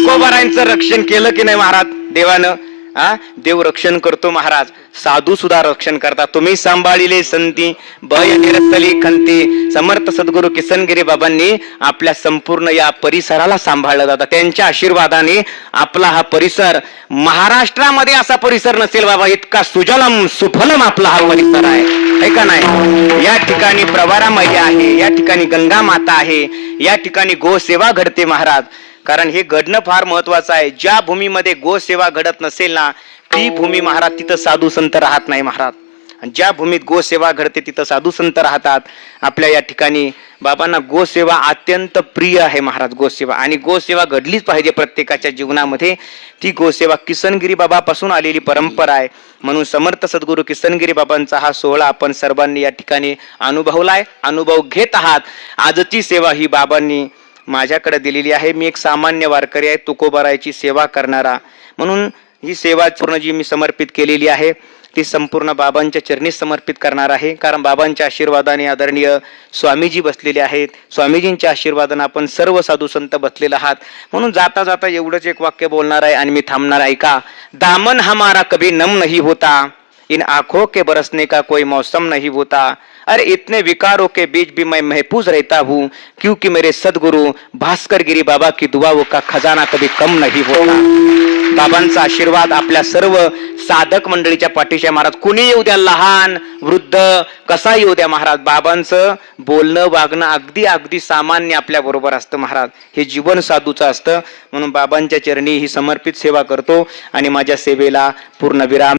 तुकोबारायांचं रक्षण केलं की नाही महाराज देवानं? देव रक्षण करतो महाराज, साधू सुद्धा रक्षण करतात. तुम्ही सांभाळिले संती भय निरतली खंती. समर्थ सद्गुरू किसनगिरी बाबांनी आपल्या संपूर्ण या परिसराला सांभाळलं जातं. त्यांच्या आशीर्वादाने आपला हा परिसर, महाराष्ट्रामध्ये असा परिसर नसेल बाबा इतका सुजलम सुफलम आपला हा परिसर आहे का नाही? या ठिकाणी प्रवारा मैया आहे, या ठिकाणी गंगा माता आहे, या ठिकाणी गोसेवा घडते महाराज. कारण हे घडणं फार महत्वाचं आहे. ज्या भूमीमध्ये गोसेवा घडत नसेल ना, ती भूमी महाराज, तिथं साधू संत राहत नाही महाराज. ज्या भूमीत गोसेवा घडते तिथं साधू संत राहतात. आपल्या या ठिकाणी बाबांना गोसेवा अत्यंत प्रिय आहे महाराज, गोसेवा. आणि गोसेवा घडलीच पाहिजे प्रत्येकाच्या जीवनामध्ये. ती गोसेवा किसनगिरी बाबापासून आलेली परंपरा आहे. म्हणून समर्थ सद्गुरू किसनगिरी बाबांचा हा सोहळा आपण सर्वांनी या ठिकाणी अनुभवलाय, अनुभव घेत आहात. आजची सेवा ही बाबांनी माझ्याकडे दिलेली आहे. मी एक सामान्य वारकरी आहे, तुकोबारायची सेवा करणारा. म्हणून ही सेवा पूर्ण जी मी समर्पित केलेली आहे ती संपूर्ण बाबांच्या चरणी समर्पित करणार आहे. कारण बाबांच्या आशीर्वादाने आदरणीय स्वामीजी बसलेले आहेत. स्वामीजींच्या आशीर्वादाने आपण सर्व साधू संत बसलेले आहात. म्हणून जाता जाता एवढंच एक वाक्य बोलणार आहे आणि मी थांबणार आहे. का दामन हमारा कभी नम नहीं होता, इन आंखों के बरसने का कोई मौसम नहीं होता. अरे इतने विकारों के बीच भी मैं महफूज रहता हूँ, क्योंकि मेरे सदगुरु भास्कर गिरी बाबा की दुआओं का खजाना कभी कम नहीं होता. बाबांचा आशीर्वाद आपल्या सर्व साधक मंडळीच्या पाठीशी महाराज. कुणी येऊ द्या, लहान वृद्ध कसा येऊ द्या महाराज, बाबांचं बोलणं वागणं अगदी अगदी सामान्य आपल्या बरोबर असतं महाराज. हे जीवन साधूचं असतं. म्हणून बाबांच्या चरणी ही समर्पित सेवा करतो आणि माझ्या सेवेला पूर्ण विराम